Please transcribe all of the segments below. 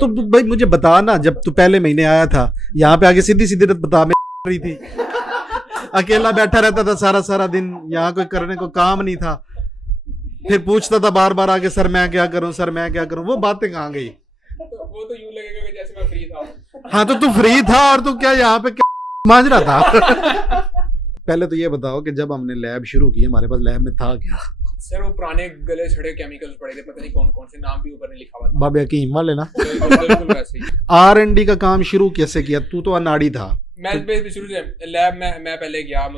तो भाई मुझे बता ना, जब तू पहले महीने आया था यहाँ पे आके सीधी सीधी बता मैं रही थी, अकेला बैठा रहता था सारा सारा दिन, यहाँ कोई करने को काम नहीं था, फिर पूछता था बार बार आके सर मैं क्या करूं, सर मैं क्या करूं। वो बातें कहाँ गई? तो वो तो यूं लगेगा कि जैसे मैं फ्री था। हाँ तो तू फ्री था और तू क्या यहाँ पे क्या मांझ रहा था? पहले तो ये बताओ कि जब हमने लैब शुरू की हमारे पास लैब में था क्या? सर वो पुराने गले छड़े केमिकल्स पड़े थे, पता नहीं कौन कौन से, नाम भी ऊपर नहीं लिखा हुआ था। बाबे हकीम वाले ना। बिल्कुल वैसे ही। R&D का काम शुरू कैसे किया? तू तो अनाड़ी था। मैं शुरू से लैब में मैं पहले गया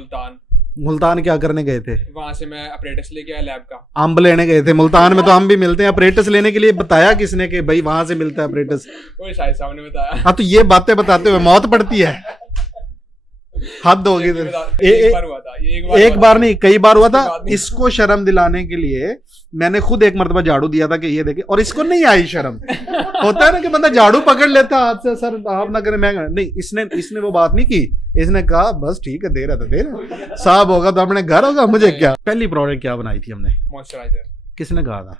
मुल्तान क्या करने गए थे? वहां से मैं अपरेटिस लेके आया लैब का। आम लेने गए थे? मुल्तान में तो आम भी मिलते हैं। अपरेटिस लेने के लिए बताया किसने कि भाई वहां से मिलता है अपरेटिस? वो शाहिद साहब ने बताया। हाँ तो ये बातें बताते हुए मौत पड़ती है, हद होगी। एक बार नहीं कई बार हुआ था। इसको शर्म दिलाने के लिए मैंने खुद एक मर्तबा झाड़ू दिया था कि ये देखे, और इसको नहीं आई शर्म। होता है ना कि बंदा झाड़ू पकड़ लेता हाथ से, सर आप ना करें मैं नहीं। इसने वो बात नहीं की, इसने कहा बस ठीक है दे रहा था दे रहा, साहब होगा तो अपने घर होगा, मुझे क्या। पहली प्रोडक्ट क्या बनाई थी हमने? मॉइस्चराइजर। किसने कहा था?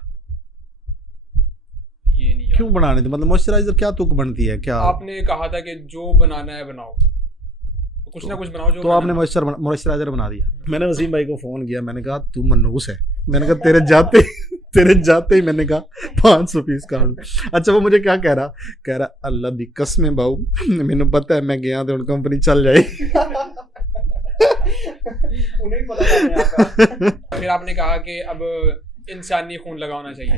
ये नहीं क्यों बनाने थे? मतलब मॉइस्चराइजर क्या तुक बनती है क्या? आपने कहा था कि जो बनाना है बनाओ, कुछ ना कुछ बनाओ जो। तो आपने मॉइस्चराइजर बना दिया। मैंने वसीम भाई को फोन किया, मैंने कहा तू मनूस है। मैंने कहा तेरे जाते ही मैंने कहा 500 पीस का। अच्छा वो मुझे क्या कह रहा अल्लाह दी कसम है बाऊ, मैंने पता है मैं गया तो कंपनी चल जाए। उन्हें पता था। फिर आपने कहा कि अब इंसानी खून लगाना चाहिए।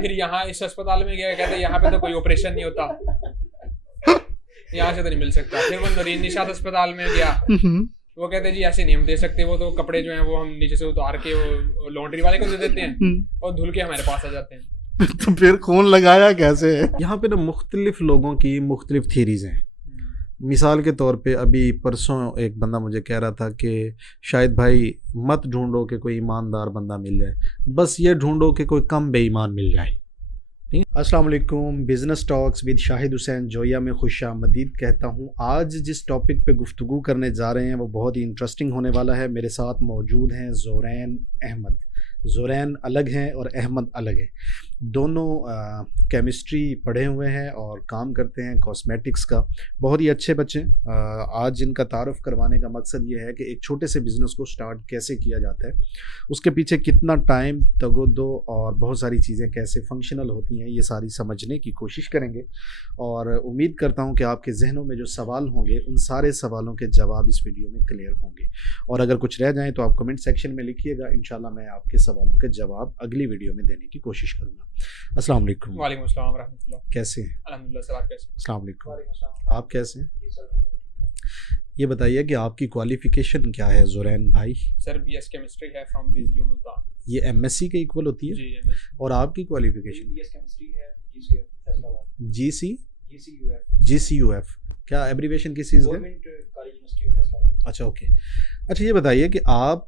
फिर यहाँ इस अस्पताल में गया, कहते यहाँ पे तो कोई ऑपरेशन नहीं होता, यहाँ से तो नहीं मिल सकता। फिर वो नरीन निशात अस्पताल में गया, वो कहते जी ऐसे नहीं हम दे सकते, वो तो कपड़े जो हैं वो हम नीचे से उतार के वो लॉन्ड्री वाले को दे देते हैं और धुल के हमारे पास आ जाते हैं। तो फिर खून लगाया कैसे? यहाँ पे ना मुख्तलिफ लोगों की मुख्तलिफ थीरीज हैं। मिसाल के तौर पे अभी परसों एक बंदा मुझे कह रहा था कि शायद भाई मत ढूंढो कि कोई ईमानदार बंदा मिल जाए, बस ये ढूंढो कि कोई कम बेईमान मिल जाए। अस्सलाम वालेकुम, business talks with Shahid Hussain Zoya में खुशामदीद कहता हूँ। आज जिस टॉपिक पे गुफ्तगू करने जा रहे हैं वो बहुत ही इंटरेस्टिंग होने वाला है। मेरे साथ मौजूद हैं ज़ोरैन अहमद। ज़ोरैन अलग हैं और अहमद अलग है। दोनों केमिस्ट्री पढ़े हुए हैं और काम करते हैं कॉस्मेटिक्स का। बहुत ही अच्छे बच्चे। आज इनका तारुफ करवाने का मकसद ये है कि एक छोटे से बिज़नेस को स्टार्ट कैसे किया जाता है, उसके पीछे कितना टाइम तगोदो और बहुत सारी चीज़ें कैसे फंक्शनल होती हैं, ये सारी समझने की कोशिश करेंगे। और उम्मीद करता हूँ कि आपके जहनों में जो सवाल होंगे उन सारे सवालों के जवाब इस वीडियो में क्लियर होंगे। और अगर कुछ रह जाएँ तो आप कमेंट सेक्शन में लिखिएगा, इंशाल्लाह मैं आपके सवालों के जवाब अगली वीडियो में देने की कोशिश करूँगा। अस्सलाम वालेकुम। वालेकुम अस्सलाम व रहमतुल्लाह। कैसे हैं? अल्हम्दुलिल्लाह सर, आप कैसे हैं? अस्सलाम वालेकुम। आप कैसे हैं? ये बताइए कि आपकी क्वालिफिकेशन क्या है ज़ोरैन भाई? सर बीएस केमिस्ट्री है फ्रॉम बीजीयू मुल्तान। ये एमएससी के इक्वल होती है? जी एमएससी। और आपकी क्वालिफिकेशन? बीएस केमिस्ट्री है जीसीयूएफ फैसलाबाद। जीसीयूएफ क्या एब्रीविएशन किस चीज़ है? Government college university of Faisalabad. अच्छा ओके। अच्छा ये बताइए कि आप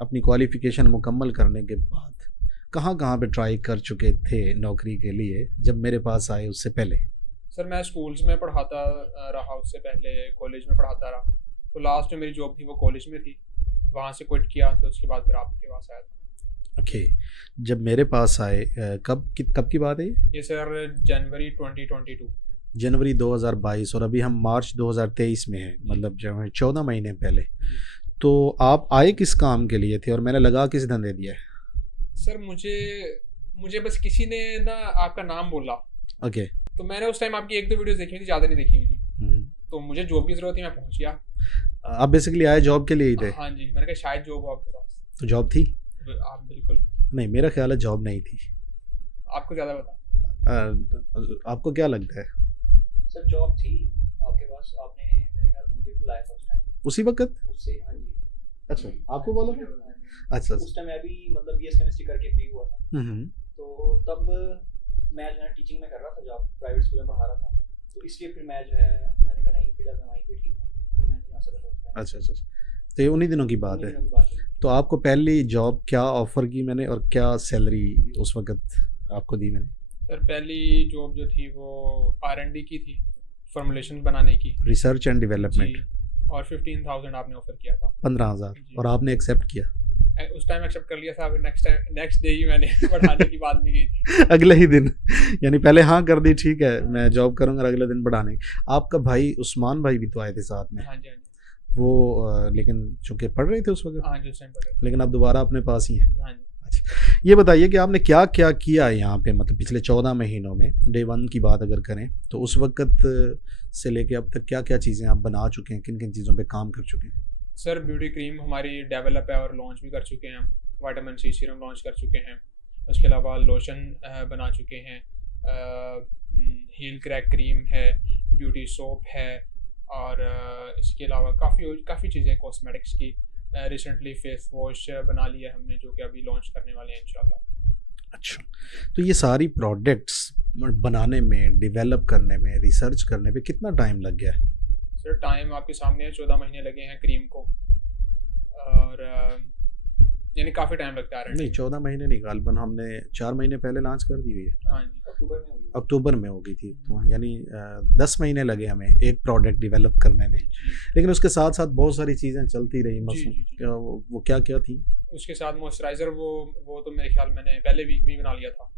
अपनी क्वालिफिकेशन मुकम्मल करने के बाद कहाँ कहाँ पे ट्राई कर चुके थे नौकरी के लिए जब मेरे पास आए उससे पहले? सर मैं स्कूल्स में पढ़ाता रहा, उससे पहले कॉलेज में पढ़ाता रहा। तो लास्ट में मेरी जॉब थी वो कॉलेज में थी, वहाँ से क्विट किया तो उसके बाद फिर आपके पास आया था। ओके। जब मेरे पास आए कब की बात है ये सर जनवरी 2022। जनवरी 2022 और अभी हम मार्च 2023 में हैं, मतलब जो है 14 महीने पहले। तो आप आए किस काम के लिए थे और मैंने लगा किस धंधे दिया है? सर मुझे बस किसी ने ना आपका नाम बोला। ओके। तो मैंने उस टाइम आपकी एक दो वीडियोस देखी थी, ज़्यादा नहीं देखी हुई थी। तो मुझे जॉब की ज़रूरत थी, मैं पहुंच गया। आप बेसिकली आए जॉब के लिए ही थे? हाँ जी, मैंने कहा शायद जॉब हो आपके पास। तो जॉब थी? आप बिल्कुल नहीं, मेरा ख्याल है जॉब नहीं थी। आपको ज़्यादा पता। आपको क्या लगता है? सर जॉब थी आपके पास, आपने मेरे ख्याल मुझे भी बुलाया था उस टाइम। उसी वक्त? उससे हाँ जी। अच्छा आपको बोला था? अच्छा। उस टाइम मैं भी मतलब बीएस केमिस्ट्री करके फ्री हुआ था। तो तब मैं जो है टीचिंग में कर रहा था, जॉब प्राइवेट स्कूल में पढ़ा रहा था। तो इसलिए फिर मैं जो है मैंने कहा नहीं फिलहाल मैं वहीं पे ठीक हूँ, फिर मैं यहाँ से कर। अच्छा। तो ये उन्हीं दिनों की बात है। तो आपको पहली जॉब क्या ऑफर की मैंने और क्या सैलरी उस वक्त आपको दी मैंने? सर पहली जॉब जो थी वो R&D की थी, फॉर्मुलेशन बनाने की, रिसर्च एंड डेवलपमेंट, और 15,000 आपने ऑफर किया था। 15,000 और आपने एक्सेप्ट किया? उस टाइम एक्सेप्ट कर लिया था, फिर नेक्स्ट डे ही मैंने बढ़ाने की बात भी की थी। अगले ही दिन, यानी पहले हाँ कर दी, ठीक है मैं जॉब करूँगा, अगले दिन बढ़ाने। आपका भाई उस्मान भाई भी तो आए थे साथ में? हाँ जी, हाँ जी। वो लेकिन चूंकि पढ़ रहे थे उस वक्त? हाँ जी, उस टाइम पढ़ रहे थे। लेकिन अब दोबारा अपने पास ही है? हाँ जी। अच्छा, ये बताइए कि आपने क्या क्या किया यहाँ पे, मतलब पिछले 14 महीनों में, डे 1 की बात अगर करें तो उस वक्त से लेके अब तक क्या क्या चीज़ें आप बना चुके हैं, किन किन चीज़ों पे काम कर चुके हैं? सर ब्यूटी क्रीम हमारी डेवलप है और लॉन्च भी कर चुके हैं हम। विटामिन सी सीरम लॉन्च कर चुके हैं। उसके अलावा लोशन बना चुके हैं। हील क्रैक क्रीम है, ब्यूटी सोप है, और इसके अलावा काफ़ी चीज़ें कॉस्मेटिक्स की। रिसेंटली फेस वॉश बना लिया हमने, जो कि अभी लॉन्च करने वाले हैं इंशाल्लाह। अच्छा, तो ये सारी प्रोडक्ट्स बनाने में, डेवलप करने में, रिसर्च करने पे कितना टाइम लग गया है? सर टाइम आपके सामने है, 14 महीने लगे हैं क्रीम को, और यानी काफ़ी टाइम लगता है। नहीं 14 महीने नहीं, गालबन हमने 4 महीने पहले लॉन्च कर दी हुई है। हाँ जी, अक्टूबर में हो गई थी, तो यानी 10 महीने लगे हमें एक प्रोडक्ट डेवलप करने में। लेकिन उसके साथ साथ बहुत सारी चीज़ें चलती रही, मसलन वो क्या क्या थी? उसके साथ मॉइस्चराइज़र वो तो मेरे ख्याल मैंने पहले वीक में ही बना लिया था,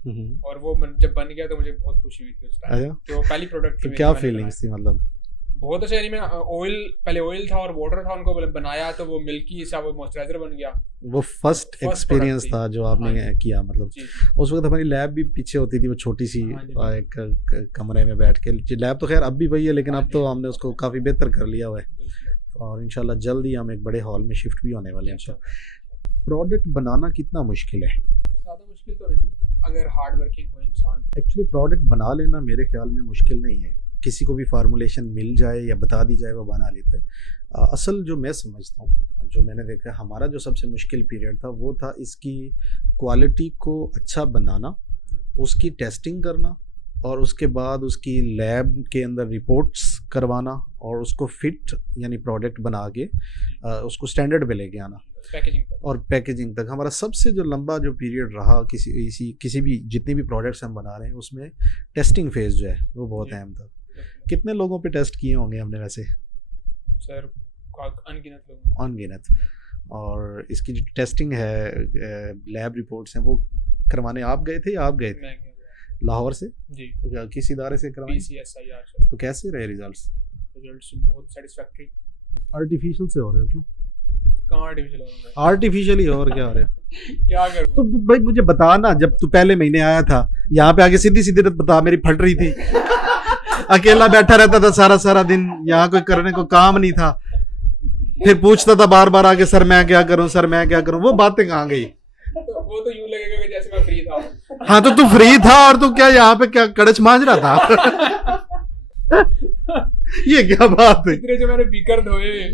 और वो जब बन गया तो मुझे बहुत खुशी हुई थी उस टाइम कि वो पहली प्रोडक्ट थी। तो क्या फीलिंग्स थी? मतलब बहुत अच्छा, यानी मैं पहले ऑयल था और वाटर था, उनको बनाया तो वो मिल्की सा वो मॉइस्चराइज़र बन गया। वो फर्स्ट एक्सपीरियंस था जो आपने किया, मतलब उस वक्त हमारी लैब भी पीछे होती थी, वो छोटी सी एक कमरे में बैठ के। लैब तो खैर अब भी वही है, लेकिन अब तो हमने उसको काफ़ी बेहतर कर लिया हुआ है, और इंशाल्लाह जल्द ही हम एक बड़े हॉल में शिफ्ट भी होने वाले हैं। तो प्रोडक्ट बनाना कितना मुश्किल है? ज़्यादा मुश्किल तो नहीं है अगर हार्ड वर्किंग हो इंसान। एक्चुअली प्रोडक्ट बना लेना मेरे ख्याल में मुश्किल नहीं है, किसी को भी फार्मूलेशन मिल जाए या बता दी जाए वो बना लेता है। असल जो मैं समझता हूँ, जो मैंने देखा, हमारा जो सबसे मुश्किल पीरियड था वो था इसकी क्वालिटी को अच्छा बनाना, उसकी टेस्टिंग करना, और उसके बाद उसकी लैब के अंदर रिपोर्ट्स करवाना, और उसको फिट यानी प्रोडक्ट बना के उसको स्टैंडर्ड पे लेके आना, और पैकेजिंग तक। हमारा सबसे जो लंबा जो पीरियड रहा किसी भी जितनी भी प्रोडक्ट्स हम बना रहे हैं उसमें टेस्टिंग फेज जो है वो बहुत अहम था। कितने लोगों पे टेस्ट किए होंगे हमने वैसे? सर अनगिनत लोग, अनगिनत। और इसकी जो टेस्टिंग है, लैब रिपोर्ट्स हैं, वो करवाने आप गए थे या आप गए थे? लाहौर से जी। किस इदारे से करवाए? PCSIR से। तो कैसे रहे रिजल्ट्स? बहुत सेटिस्फैक्टरी। आर्टिफिशियल से हो रहे हो? क्यों? कहाँ आर्टिफिशियल हो रहा है? आर्टिफिशियल ही और क्या हो रहे हो? क्या करूं? तो भाई मुझे बता ना, जब तू पहले महीने आया था यहाँ पे आके सीधी सीधी बता, मेरी फट रही थी, अकेला बैठा रहता था सारा दिन, यहाँ कोई करने को काम नहीं था, फिर पूछता था बार बार आके सर मैं क्या करूं, सर मैं क्या करूं। वो बातें कहाँ गई? वो तो यूं लगेगा कि जैसे मैं फ्री था। हाँ तो तू फ्री था, और तू क्या यहाँ पे क्या कड़च मांझ रहा था? ये क्या बात है? इतने जो मैंने बीकर धोए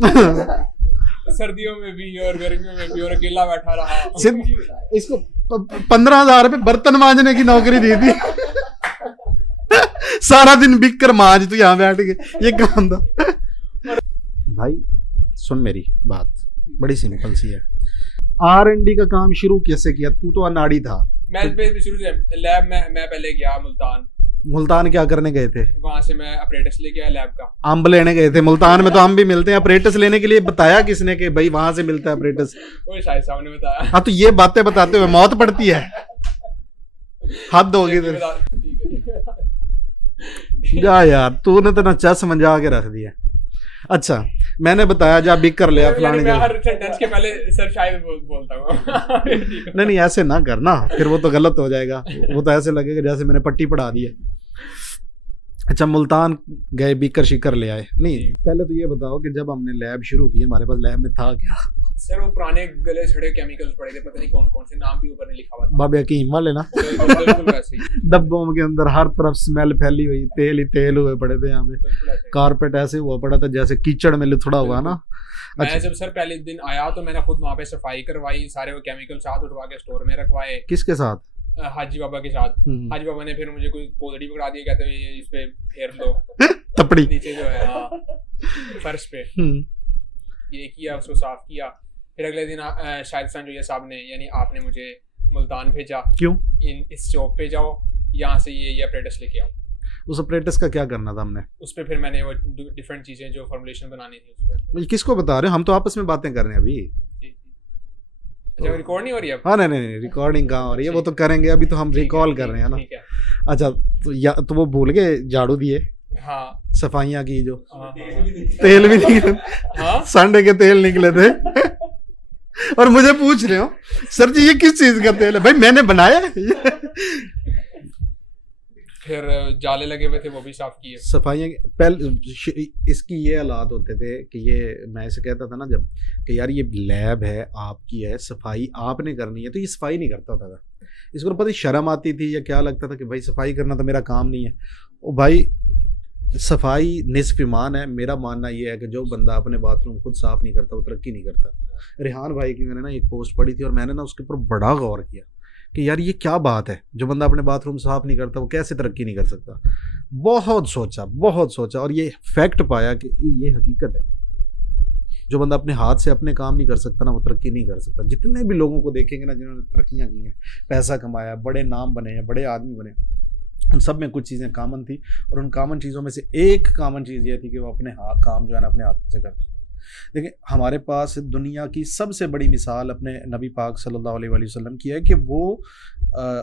सर्दियों में भी और गर्मियों में भी, और अकेला बैठा रहा। इसको 15,000 रुपए बर्तन मांजने की नौकरी दी थी, सारा दिन बिक कर मांझ, तू यहाँ बैठ के, ये काम था। भाई सुन मेरी बात, बड़ी सिंपल सी है। R&D का काम शुरू कैसे किया? तू तो अनाड़ी था। मैं शुरू से लैब में, मैं पहले गया मुल्तान क्या करने गए थे? वहां से मैं अपरेटस लेके आया लैब का। अम्ब लेने गए थे? मुल्तान में तो अम्ब भी मिलते हैं, अपरेटस लेने के लिए बताया किसने कि भाई वहां से मिलता है अपरेटस? वो शायद साहब ने बताया। हाँ तो ये बातें बताते हुए मौत पड़ती है, हद होगी तेरे। जा यार, तूने तो ना चस मंजा के रख दिया। अच्छा मैंने बताया जा बिक कर लिया फलाने मैं हर सेंटेंस के पहले सर शायद बोलता हूँ। नहीं ऐसे ना करना, फिर वो तो गलत हो जाएगा, वो तो ऐसे लगेगा जैसे मैंने पट्टी पढ़ा दी है। अच्छा मुल्तान गए, बिकर शिकर ले आए? नहीं पहले तो ये बताओ कि जब हमने लैब शुरू की, हमारे पास लैब में था क्या? सर वो पुराने गले छड़े केमिकल्स पड़े थे, पता नहीं कौन कौन से, नाम भी ऊपर नहीं लिखा हुआ था। बाबे हकीम वाले ना? बिल्कुल वैसे ही। डब्बों के अंदर हर तरफ स्मेल फैली हुई, तेल ही तेल हुए पड़े थे यहाँ पे, कारपेट ऐसे हुआ पड़ा था जैसे कीचड़ में लुथड़ा हुआ ना। मैं जब सर पहले दिन आया तो मैंने खुद वहाँ पे सफाई करवाई, सारे वो केमिकल साथ उठवा के स्टोर में रखवाए। किसके साथ? हाजी बाबा के साथ। हाजी बाबा ने फिर मुझे कोई पोदड़ी पकड़ा दिया, कहते हुए इस पे फेर लो तपड़ी नीचे जो है, हाँ फर्श पे। ये किया, उसको साफ किया। फिर अगले दिन शाहिद संजोया साहब ने यानी आपने मुझे मुल्तान भेजा। क्यों? इस शॉप पे जाओ, यहाँ से ये अपरेटस लेके आओ। उस अपरेटस का क्या करना था हमने? उस पे फिर मैंने वो डिफरेंट चीजें जो फॉर्मुलेशन बनानी थी उस पे। किसको बता रहे हो? हम तो आपस में बातें कर रहे हैं अभी। अच्छा रिकॉर्ड नहीं हो रही अब? हाँ नहीं रिकॉर्डिंग कहाँ हो रही है, वो तो करेंगे, अभी तो हम रिकॉल कर रहे हैं ना। ठीक है। अच्छा तो वो भूल गए झाड़ू दिए, हाँ सफाइयाँ की जो हाँ तेल भी निकले, हाँ संडे के तेल निकले थे और मुझे पूछ रहे हो सर जी ये किस चीज का तेल है, भाई मैंने बनाया है। फिर जाले लगे हुए थे वो भी साफ किए। सफाइयाँ पहले इसकी ये हालात होते थे कि ये मैं ऐसे कहता था ना जब कि यार ये लैब है आपकी है, सफाई आपने करनी है, तो ये सफाई नहीं करता था। इसको पता शर्म आती थी या क्या लगता था कि भाई सफाई करना तो मेरा काम नहीं है। ओ भाई सफाई निस्फ ईमान है। मेरा मानना ये है कि जो बंदा अपने बाथरूम खुद साफ नहीं करता वो तरक्की नहीं करता। रेहान भाई की मैंने ना एक पोस्ट पढ़ी थी और मैंने ना उसके ऊपर बड़ा गौर किया कि यार ये क्या बात है, जो बंदा अपने बाथरूम साफ नहीं करता वो कैसे तरक्की नहीं कर सकता। बहुत सोचा और ये फैक्ट पाया कि ये हकीकत है। जो बंदा अपने हाथ से अपने काम नहीं कर सकता ना वो तरक्की नहीं कर सकता। जितने भी लोगों को देखेंगे ना जिन्होंने तरक्कियां की हैं, पैसा कमाया, बड़े नाम बने हैं, बड़े आदमी बने, उन सब में कुछ चीज़ें कॉमन थी और उन कॉमन चीज़ों में से एक कॉमन चीज़ ये थी कि वो अपने काम जो है ना अपने हाथों से करते थे। देखिए हमारे पास दुनिया की सबसे बड़ी मिसाल अपने नबी पाक सल्लल्लाहु अलैहि वसल्लम की है कि वो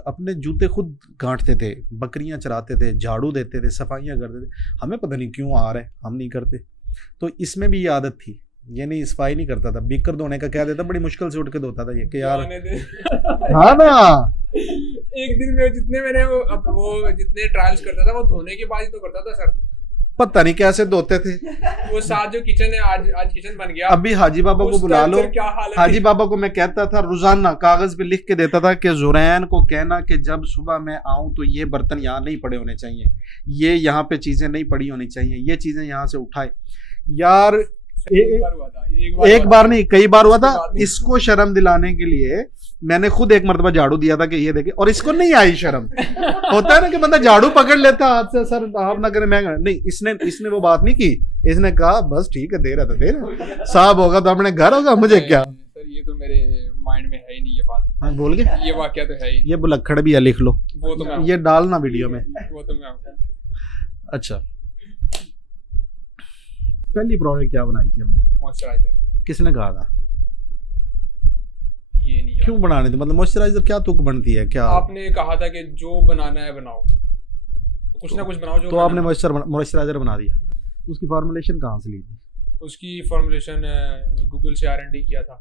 अपने जूते खुद गांठते थे, बकरियां चराते थे, झाड़ू देते थे, सफाइयां करते थे। हमें पता नहीं क्यों आ रहा है, हम नहीं करते। तो इसमें भी ये आदत थी, ये नहीं सफाई नहीं करता था, बिकर धोने का कह देता, बड़ी मुश्किल से उठ के धोता था ये कि यार हाँ ना। एक दिन में जितने मैंने वो जितने ट्रायल्स करता था वो धोने के बाद ही तो करता था सर। पता नहीं कैसे धोते थे। वो साथ जो किचन है आज किचन बन गया। अभी हाजी बाबा को बुला लो, हाजी बाबा को मैं कहता था रोजाना कागज पे लिख के देता था कि जुरैन को कहना कि जब सुबह मैं आऊं तो ये बर्तन यहाँ नहीं पड़े होने चाहिए, ये यहाँ पे चीजें नहीं पड़ी होनी चाहिए, ये चीजें यहाँ से उठाए। यार एक बार नहीं कई बार हुआ था। इसको शर्म दिलाने के लिए मैंने खुद एक मरतबा झाड़ू दिया था कि ये देखे, और इसको नहीं आई शर्म। होता है ना कि बंदा झाड़ू पकड़ लेता हाथ से, सर आप ना करें, मैं नहीं। इसने वो बात नहीं की, इसने कहा बस ठीक है दे रहा था दे रहा, साहब होगा तो अपने घर होगा, मुझे क्या। सर ये तो मेरे माइंड में है ही नहीं ये बात। हाँ बोल गए, ये वाकया तो है ही। ये बुलक्खड़ भी है, लिख लो वो तो मैं ये डालना वीडियो में। वो तो मैं अच्छा पहली प्रोडक्ट क्या बनाई थी हमने? मॉइस्चराइजर। किसने कहा था? ये नहीं क्यों बनाने थे, मतलब मॉइस्चराइजर क्या तुक बनती है क्या? आपने कहा था कि जो बनाना है बनाओ, कुछ ना कुछ बनाओ जो। तो आपने मॉइस्चराइजर बना दिया, उसकी फॉर्मुलेशन कहाँ से ली थी? उसकी फॉर्मुलेशन गूगल से R&D किया था।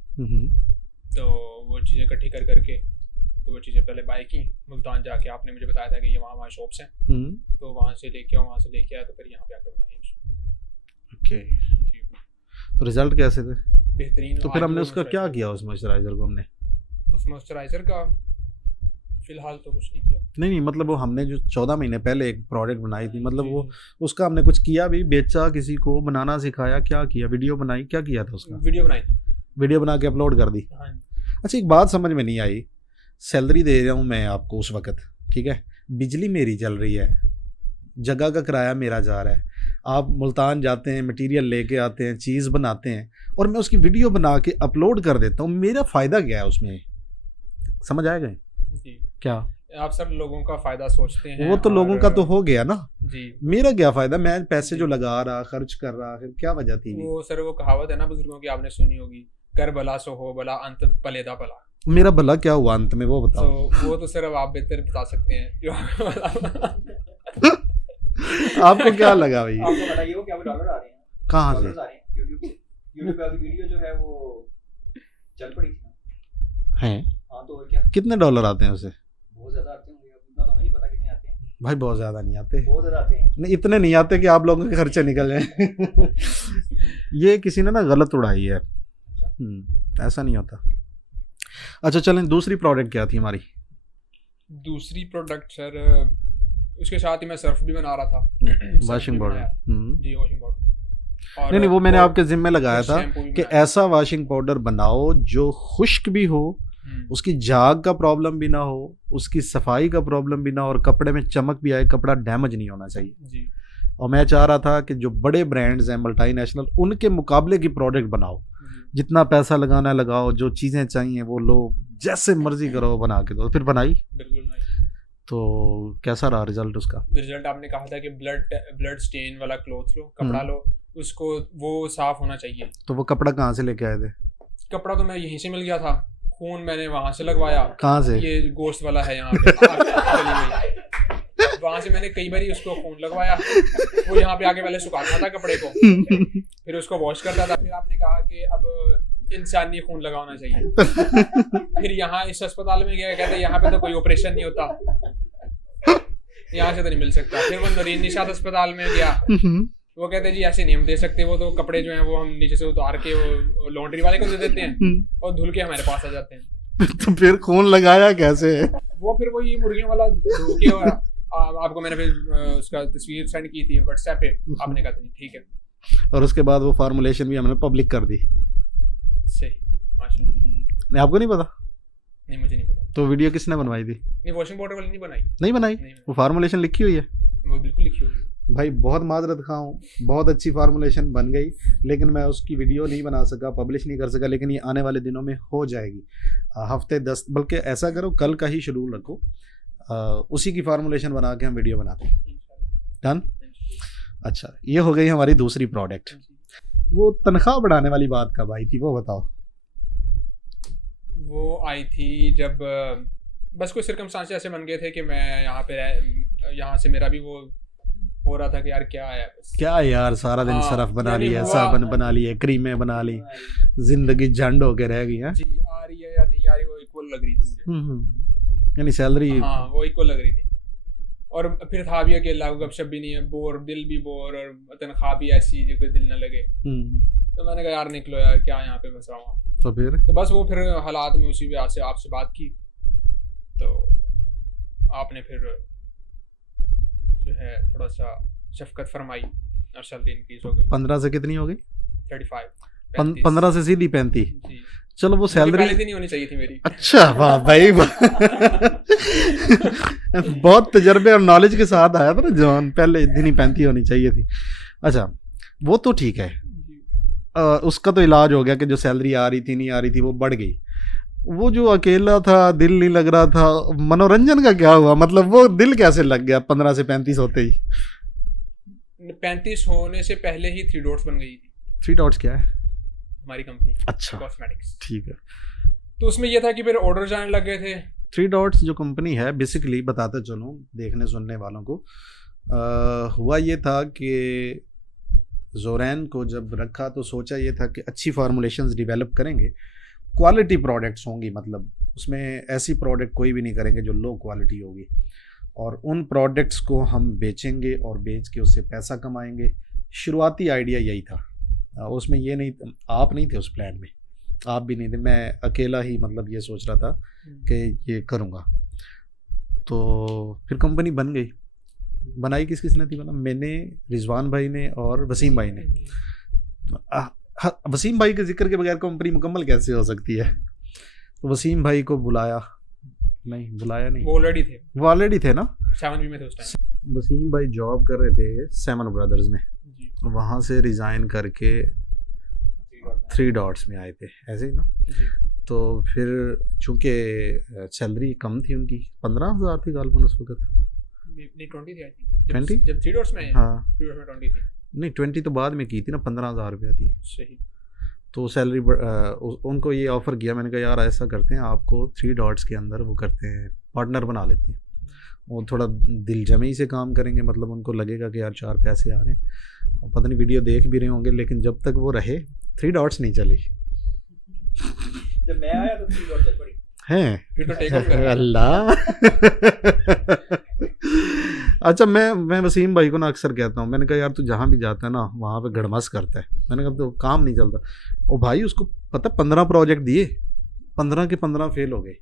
तो वो चीज़ें इकट्ठी कर करके तो वो चीज़ें पहले बाय की, मुल्तान जाके आपने मुझे बताया था कि ये वहाँ शॉप्स हैं, तो वहाँ से लेके आया तो फिर यहाँ पे आके बनाई। ओके तो रिजल्ट कैसे थे? बेहतरीन। तो फिर हमने उसका क्या किया उस मॉइस्चराइजर को? हमने उस मॉइस्चराइजर का फिलहाल तो कुछ नहीं किया। नहीं मतलब वो हमने जो 14 महीने पहले एक प्रोडक्ट बनाई थी, मतलब वो उसका हमने कुछ किया भी, बेचा, किसी को बनाना सिखाया, क्या किया? वीडियो बनाई, क्या किया था उसका? वीडियो बना के अपलोड कर दी। अच्छा एक बात समझ में नहीं आई, सैलरी दे रहा हूँ मैं आपको उस वक्त, ठीक है, बिजली मेरी चल रही है, जगह का किराया मेरा जा रहा है, आप मुल्तान जाते हैं, मटेरियल लेके आते हैं, चीज़ बनाते हैं और मैं उसकी वीडियो बना के अपलोड कर देता हूँ, मेरा फ़ायदा क्या है उसमें? समझ आएगा क्या? आप सब लोगों का फ़ायदा सोचते हैं, वो तो लोगों का तो हो गया ना जी। मेरा क्या फ़ायदा? मैं पैसे जो लगा रहा, खर्च कर रहा, फिर क्या वजह थी? वो सर वो कहावत है ना बुजुर्गों की, आपने सुनी होगी, कर भला सो हो भला, अंत पलेदा भला। मेरा भला क्या हुआ अंत में वो बताओ। तो वो तो सिर्फ आप बेहतर बता सकते हैं। आपको क्या लगा भाई? आपको बताइए वो क्या डॉलर आ रहे हैं? कहाँ से? यूट्यूब से। यूट्यूब पे आपकी वीडियो जो है वो चल पड़ी थी हैं? हाँ तो और क्या? कितने डॉलर आते हैं उसे? बहुत ज्यादा आते होंगे, उतना तो हमें नहीं पता कितने आते हैं भाई। बहुत ज्यादा नहीं आते, बहुत ज्यादा आते हैं। नहीं इतने नहीं आते कि आप लोगों के खर्चे निकल जाए। ये किसी ने ना गलत उड़ाई है। ऐसा नहीं होता। अच्छा चलें, दूसरी प्रोडक्ट क्या थी हमारी? दूसरी प्रोडक्ट सर उसके साथ ही मैं सर्फ भी बना रहा था। Washing powder. जी वॉशिंग पाउडर। नहीं वो मैंने आपके जिम्मे लगाया था कि ऐसा वॉशिंग पाउडर बनाओ जो खुश्क भी हो, उसकी झाग का प्रॉब्लम भी ना हो, उसकी सफाई का प्रॉब्लम भी ना हो और कपड़े में चमक भी आए, कपड़ा डैमेज नहीं होना चाहिए जी। और मैं चाह रहा था कि जो बड़े ब्रांड्स हैं मल्टीनेशनल, उनके मुकाबले की प्रोडक्ट बनाओ, जितना पैसा लगाना लगाओ, जो चीज़ें चाहिए वो लो, जैसे मर्जी करो बना के दो। फिर बनाई? बिल्कुल नहीं। तो कैसा रहा रिजल्ट उसका? रिजल्ट आपने कहा था कि ब्लड स्टेन वाला क्लॉथ लो, कपड़ा लो, उसको वो साफ होना चाहिए। तो वो कपड़ा कहाँ से लेके आए थे? कपड़ा तो मैं यहीं से मिल गया था, खून मैंने वहां से लगवाया। कहाँ से? ये गोश्त वाला है यहाँ पे गली में, वहां से मैंने कई बार उसको खून लगवाया। वो यहाँ पे आके पहले सुखाता था कपड़े को, फिर उसको वॉश करता था। फिर आपने कहा कि अब इंसानी खून लगाना चाहिए। फिर यहाँ इस अस्पताल में गया, कहते यहाँ पे तो कोई ऑपरेशन नहीं होता, यहाँ से तो नहीं मिल सकता। फिर वो नूरीन निशात अस्पताल में गया, वो कहते हैं जी ऐसे नहीं हम दे सकते, वो तो कपड़े जो हैं वो हम नीचे से उतार के वो लॉन्ड्री वाले को दे देते हैं और धुल के हमारे पास आ जाते हैं। तो फिर खून लगाया कैसे? वो फिर वो ये मुर्गियों वाला धो के, और आपको मैंने फिर उसका तस्वीर सेंड की थी व्हाट्सएप पे, आपने कहा था ठीक है। और उसके बाद वो फार्मूलेशन भी हमने पब्लिक कर दी। सही, माशाल्लाह। नहीं, आपको नहीं पता? नहीं, मुझे नहीं पता। तो वीडियो किसने बनवाई थी? नहीं, वॉशिंग पाउडर वाली नहीं बनाई। नहीं बनाई? वो फार्मूलेशन लिखी हुई है, वो बिल्कुल लिखी हुई है भाई। बहुत माजरत खा हूँ, बहुत अच्छी फार्मूलेशन बन गई, लेकिन मैं उसकी वीडियो नहीं बना सका, पब्लिश नहीं कर सका। लेकिन ये आने वाले दिनों में हो जाएगी, हफ्ते 10, बल्कि ऐसा करो कल का ही शेड्यूल रखो, उसी की फार्मूलेशन बना के हम वीडियो बनाते हैं। डन? अच्छा, ये हो गई हमारी दूसरी प्रोडक्ट। वो तनख्वाह बढ़ाने वाली बात कब आई थी, वो बताओ। वो आई थी जब बस कोई सर्कमस्टांस ऐसे बन गए थे कि मैं यहाँ से मेरा भी वो हो रहा था कि यार क्या है, क्या यार सारा दिन सरफ बना ली है, साबुन बना ली है, क्रीमें बना ली, जिंदगी झंड होके रह गई है। जी, आ रही है या नहीं आ रही वो इक्वल लग रही थी मुझे। यानी सैलरी, हाँ वो इक्वल लग रही थी। और फिर था भी अकेला, गपशप भी नहीं है, बोर, दिल भी बोर, और तनख्वाह भी ऐसी जो कोई दिल ना लगे। तो मैंने कहा यार निकलो यार, क्या यहाँ पे फंसा हुआ। तो बस वो फिर हालात में उसी वजह से आपसे बात की, तो आपने फिर जो है थोड़ा सा शफकत फरमाई और सैलरी इंक्रीज हो गई। 15 से कितनी हो गई? 35। 15 से सीधी 35। चलो वो सैलरी पहले दिन ही होनी चाहिए थी मेरी। अच्छा, वाह भाई बहुत तजर्बे और नॉलेज के साथ आया था ना जॉन, पहले दिन ही 35 होनी चाहिए थी। अच्छा, वो तो ठीक है, उसका तो इलाज हो गया कि जो सैलरी आ रही थी नहीं आ रही थी वो बढ़ गई। वो जो अकेला था, दिल नहीं लग रहा था, मनोरंजन का क्या हुआ? मतलब वो दिल कैसे लग गया 15 से 35 होते ही? 35 होने से पहले ही 3 डॉट्स बन गई थी। 3 डॉट्स क्या है? हमारी कंपनी। अच्छा, कॉस्मेटिक्स। ठीक है। तो उसमें ये था कि फिर ऑर्डर जाने लग गए थे। 3 डॉट्स जो कंपनी है, बेसिकली बताते चलो देखने सुनने वालों को, हुआ ये था कि जोरैन को जब रखा तो सोचा ये था कि अच्छी फार्मूलेशंस डेवलप करेंगे, क्वालिटी प्रोडक्ट्स होंगी, मतलब उसमें ऐसी प्रोडक्ट कोई भी नहीं करेंगे जो लो क्वालिटी होगी, और उन प्रोडक्ट्स को हम बेचेंगे और बेच के उससे पैसा कमाएंगे। शुरुआती आइडिया यही था, उसमें ये नहीं, आप नहीं थे उस प्लान में, आप भी नहीं थे, मैं अकेला ही मतलब ये सोच रहा था कि ये करूँगा। तो फिर कंपनी बन गई। बनाई किस किसने थी? मतलब मैंने, रिजवान भाई ने और वसीम भाई ने। वसीम भाई के जिक्र के बगैर कंपनी मुकम्मल कैसे हो सकती है? तो वसीम भाई को बुलाया नहीं, वो ऑलरेडी थे ना, 7B में थे उस टाइम। वसीम भाई जॉब कर रहे थे सेवन ब्रदर्स में, वहाँ से रिज़ाइन करके 3 डॉट्स में आए थे, ऐसे ही ना। तो फिर चूँकि सैलरी कम थी उनकी, 15,000 थी गालबन उस वक्त। नहीं 20 थी आई थिंक, 20 जब 3 डॉट्स में आए। हाँ 3 डॉट्स में 20 थी। नहीं 20 तो बाद में की थी ना, 15,000 रुपया थी। सही। तो सैलरी उनको ये ऑफ़र किया, मैंने कहा यार ऐसा करते हैं, आपको 3 डॉट्स के अंदर वो करते हैं, पार्टनर बना लेते हैं, वो थोड़ा दिल जमी से काम करेंगे, मतलब उनको लगेगा कि यार 4 पैसे आ रहे हैं, और पता नहीं वीडियो देख भी रहे होंगे, लेकिन जब तक वो रहे 3 डॉट्स नहीं चली। जब मैं आया तो 3 डॉट्स चल पड़ी हैं, फिर तो टेक ऑफ कर अल्लाह। अच्छा, मैं वसीम भाई को ना अक्सर कहता हूँ, मैंने कहा यार तू जहाँ भी जाता है ना वहाँ पे गड़मस करता है, मैंने कहा तो काम नहीं चलता। और भाई उसको पता 15 प्रोजेक्ट दिए, 15 के 15 फेल हो गए।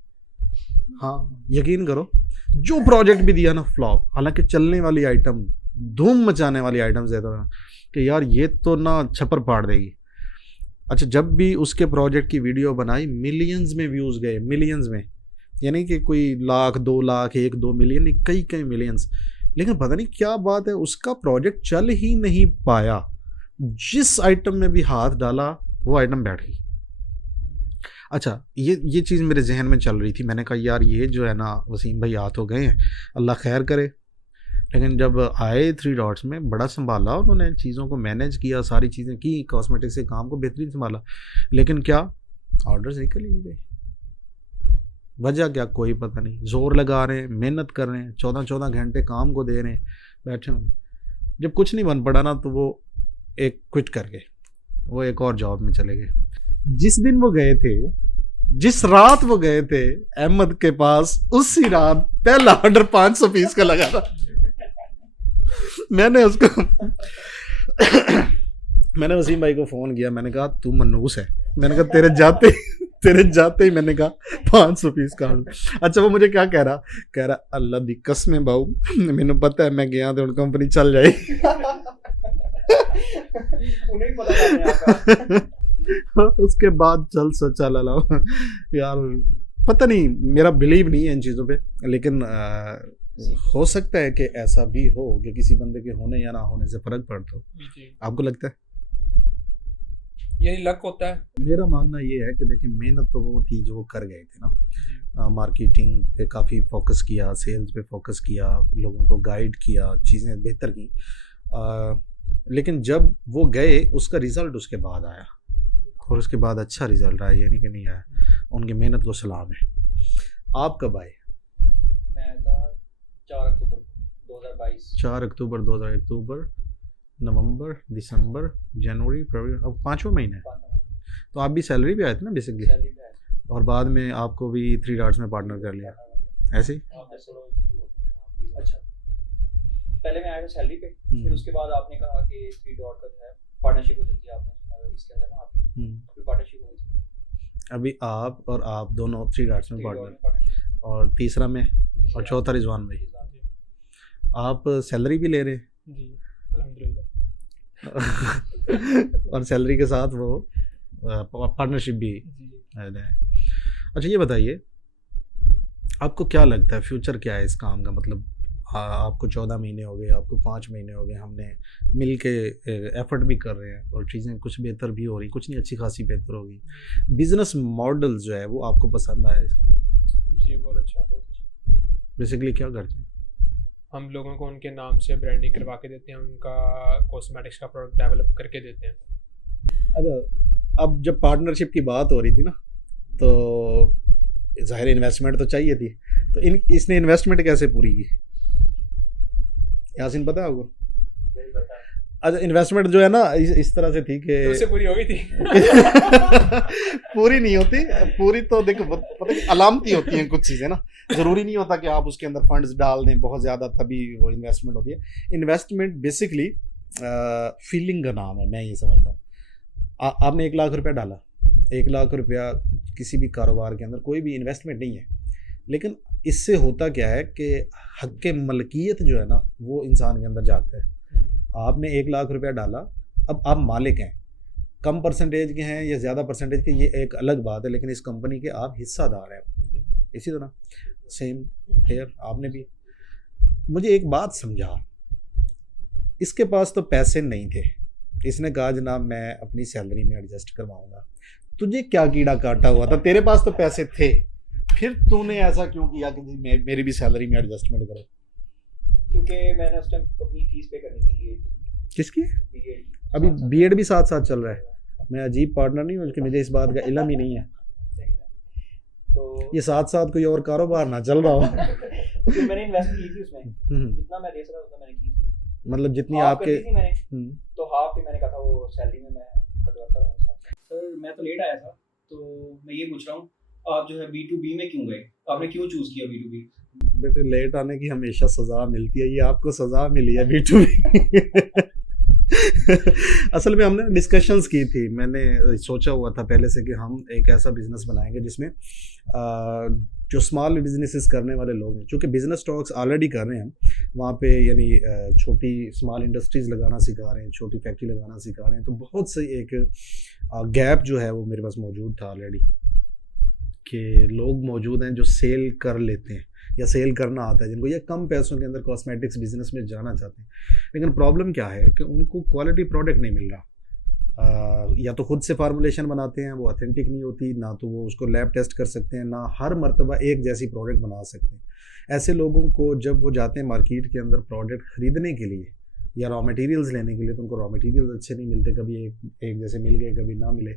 हाँ यकीन करो, जो प्रोजेक्ट भी दिया ना फ्लॉप, हालांकि चलने वाली आइटम, धूम मचाने वाली आइटम्स देता था कि यार ये तो ना छप्पर फाड़ देगी। अच्छा, जब भी उसके प्रोजेक्ट की वीडियो बनाई, मिलियंस में व्यूज़ गए, मिलियंस में, यानी कि कोई लाख 2 लाख 1-2 मिलियन नहीं, कई मिलियंस। लेकिन पता नहीं क्या बात है, उसका प्रोजेक्ट चल ही नहीं पाया। जिस आइटम में भी हाथ डाला वो आइटम बैठ गई। अच्छा, ये चीज़ मेरे जहन में चल रही थी, मैंने कहा यार ये जो है ना वसीम भाई हाथ हो गए हैं, अल्लाह खैर करे। लेकिन जब आए 3 डॉट्स में, बड़ा संभाला उन्होंने, चीज़ों को मैनेज किया, सारी चीज़ें की, कॉस्मेटिक्स के काम को बेहतरीन संभाला, लेकिन क्या ऑर्डर्स निकल ही नहीं गए। वजह क्या कोई पता नहीं, जोर लगा रहे हैं, मेहनत कर रहे हैं, 14-14 घंटे काम को दे रहे हैं, बैठे हुए। जब कुछ नहीं बन पड़ा ना तो वो एक क्विट कर गए, वो एक और जॉब में चले गए। जिस दिन वो गए थे, जिस रात वो गए थे अहमद के पास, उसी रात पहला ऑर्डर 500 पीस का लगा था। मैंने उसको मैंने वसीम भाई को फ़ोन किया, मैंने कहा तू मनूस है, मैंने कहा तेरे जाते ही मैंने कहा 500 पीस का ऑर्डर। अच्छा वो मुझे क्या कह रहा अल्लाह दी कसम बाऊ, मैंने पता है मैं गया तो कंपनी चल जाए। उन्हें पता नहीं आपका। उसके बाद चल सचा ला यार, पता नहीं, मेरा बिलीव नहीं है इन चीज़ों पे, लेकिन हो सकता है कि ऐसा भी हो कि किसी बंदे के होने या ना होने से फर्क पड़ता हो। आपको लगता है? यही लक होता है। मेरा मानना ये है कि देखिए मेहनत तो वो थी जो वो कर गए थे ना, मार्केटिंग पे काफ़ी फोकस किया, सेल्स पे फोकस किया, लोगों को गाइड किया, चीज़ें बेहतर की, लेकिन जब वो गए उसका रिज़ल्ट उसके बाद आया, और उसके बाद अच्छा रिज़ल्ट आया, यानी कि नहीं आया। उनकी मेहनत को सलाम है। आप कब आए? मैं था 4 अक्टूबर 2022। 4 अक्टूबर 2022, नवंबर, दिसंबर, जनवरी, फरवरी, अब 5वां महीना है। तो आप भी सैलरी पे आए थे ना बेसिकली, और बाद में आपको भी 3 डॉट्स में पार्टनर कर लिया ऐसे ही? अच्छा, पहले मैं आया था सैलरी पे, फिर उसके बाद आपने कहा कि 3 डॉट का जो है पार्टनरशिप हो जाती है आपने इसके अंदर ना, आपकी पार्टनरशिप हो गई। अभी आप और आप दोनों 3 डॉट्स में पार्टनर, और तीसरा में, और चौथा रिजवान भाई। आप सैलरी भी ले रहे हैं जी, अल्हम्दुलिल्लाह। और सैलरी के साथ वो पार्टनरशिप भी है। अच्छा ये बताइए, आपको क्या लगता है फ्यूचर क्या है इस काम का? मतलब आपको 14 महीने हो गए, आपको 5 महीने हो गए, हमने मिल के एफर्ट भी कर रहे हैं और चीज़ें कुछ बेहतर भी हो रही, कुछ नहीं अच्छी खासी बेहतर होगी। बिजनेस मॉडल जो है वो आपको पसंद आया? जी बहुत अच्छा। बेसिकली क्या करते हैं हम? लोगों को उनके नाम से ब्रांडिंग करवा के देते हैं, उनका कॉस्मेटिक्स का प्रोडक्ट डेवलप करके देते हैं। अच्छा, अब जब पार्टनरशिप की बात हो रही थी ना, तो ज़ाहिर इन्वेस्टमेंट तो चाहिए थी, तो इसने इन्वेस्टमेंट कैसे पूरी की? यासीन पता है आपको? अच्छा, इन्वेस्टमेंट जो है ना इस तरह से थी कि तो उससे पूरी हो गई थी। पूरी नहीं होती, पूरी तो देखो पता है अलामती होती हैं कुछ चीज़ें ना, ज़रूरी नहीं होता कि आप उसके अंदर फंड्स डाल दें बहुत ज़्यादा तभी वो इन्वेस्टमेंट होती है। इन्वेस्टमेंट बेसिकली फीलिंग का नाम है, मैं ये समझता हूँ। आपने 1 लाख रुपया डाला, 1 लाख रुपया किसी भी कारोबार के अंदर कोई भी इन्वेस्टमेंट नहीं है, लेकिन इससे होता क्या है कि हक़ मलकियत जो है ना वो इंसान के अंदर जागता है। आपने 1 लाख रुपया डाला, अब आप मालिक हैं, कम परसेंटेज के हैं या ज़्यादा परसेंटेज के ये एक अलग बात है, लेकिन इस कंपनी के आप हिस्सादार हैं। इसी तरह सेम हेयर, आपने भी। मुझे एक बात समझा, इसके पास तो पैसे नहीं थे, इसने कहा जनाब मैं अपनी सैलरी में एडजस्ट करवाऊंगा। तुझे क्या कीड़ा काटा हुआ था? तेरे पास तो पैसे थे, फिर तूने ऐसा क्यों किया कि मेरी भी सैलरी में एडजस्टमेंट करो? क्योंकि मैंने उस टाइम अपनी फीस पे करनी थी बीएड की। किसकी? बीएड। अभी बीएड भी साथ साथ चल रहा है। मैं अजीब पार्टनर नहीं हूँ कि मुझे इस बात का इल्म ही नहीं है। तो ये साथ साथ कोई और कारोबार ना चल रहा हो। तो मैंने इन्वेस्ट की थी उसमें, जितना मैं दे सका उतना मैंने की थी। मतलब जितनी हाफ आपके कर दी थी मैंने, तो हाफ भी मैंने कहा था वो सैलरी में मैं कटवाता रहूँगा। सर मैं तो लेट आया था, तो मैं ये पूछ रहा हूँ आप जो है B2B में क्यों गए? आपने क्यों चूज किया B2B? बेटे लेट आने की हमेशा सजा मिलती है, ये आपको सजा मिली है B2B। असल में हमने डिस्कशंस की थी, मैंने सोचा हुआ था पहले से कि हम एक ऐसा बिजनेस बनाएंगे जिसमें जो स्मॉल बिजनेसेस करने वाले लोग हैं, चूँकि बिजनेस टॉक्स ऑलरेडी कर रहे हैं वहाँ पे, यानी छोटी स्मॉल इंडस्ट्रीज़ लगाना सिखा रहे हैं, छोटी फैक्ट्री लगाना सिखा रहे हैं, तो बहुत से एक गैप जो है वो मेरे पास मौजूद था ऑलरेडी, कि लोग मौजूद हैं जो सेल कर लेते हैं या सेल करना आता है जिनको, या कम पैसों के अंदर कॉस्मेटिक्स बिजनेस में जाना चाहते हैं, लेकिन प्रॉब्लम क्या है कि उनको क्वालिटी प्रोडक्ट नहीं मिल रहा। या तो खुद से फार्मूलेशन बनाते हैं, वो ऑथेंटिक नहीं होती, ना तो वो उसको लैब टेस्ट कर सकते हैं, ना हर मर्तबा एक जैसी प्रोडक्ट बना सकते हैं। ऐसे लोगों को जब वो जाते हैं मार्केट के अंदर प्रोडक्ट ख़रीदने के लिए या रॉ मटेरियल्स लेने के लिए, तो उनको रॉ मटेरियल्स अच्छे नहीं मिलते, कभी एक जैसे मिल गए कभी ना मिले।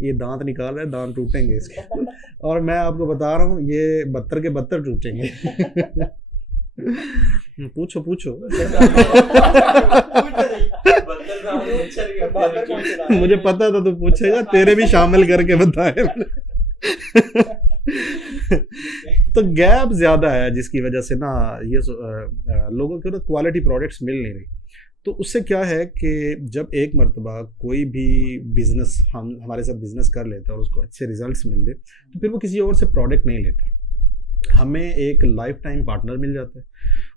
ये दांत निकाल रहे हैं, दांत टूटेंगे इसके और मैं आपको बता रहा हूँ ये 72 के 72 टूटेंगे। पूछो मुझे पता था तू पूछेगा, तेरे भी शामिल करके बताए। तो गैप ज्यादा है जिसकी वजह से ना ये लोगों को ना क्वालिटी प्रोडक्ट्स मिल नहीं रही। तो उससे क्या है कि जब एक मर्तबा कोई भी बिजनेस हमारे साथ बिजनेस कर लेता है और उसको अच्छे रिजल्ट्स मिल गए, तो फिर वो किसी और से प्रोडक्ट नहीं लेता, हमें एक लाइफ टाइम पार्टनर मिल जाता है।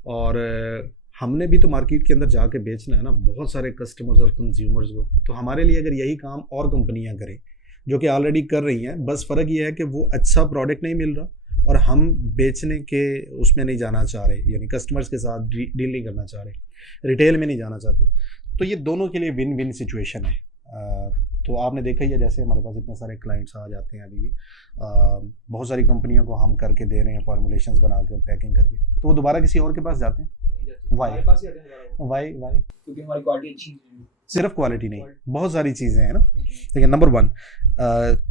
और हमने भी तो मार्केट के अंदर जाके बेचना है ना बहुत सारे कस्टमर्स और कंज्यूमर्स को। तो हमारे लिए अगर यही काम और कंपनियां करें जो कि ऑलरेडी कर रही हैं, बस फ़र्क ये है कि वो अच्छा प्रोडक्ट नहीं मिल रहा और हम बेचने के उसमें नहीं जाना चाह रहे, यानी कस्टमर्स के साथ डील नहीं करना चाह रहे, रिटेल में नहीं जाना चाहते, तो ये दोनों के लिए विन विन सिचुएशन है। तो आपने देखा ही है जैसे हमारे पास इतने सारे क्लाइंट्स आ जाते हैं अभी भी, बहुत सारी कंपनियों को हम करके दे रहे हैं फॉर्मुलेशंस बना कर पैकिंग करके, तो वो दोबारा किसी और के पास जाते हैं। वाई क्योंकि हमारी क्वालिटी अच्छी है। सिर्फ क्वालिटी नहीं, बहुत सारी चीज़ें हैं ना। देखिए नंबर 1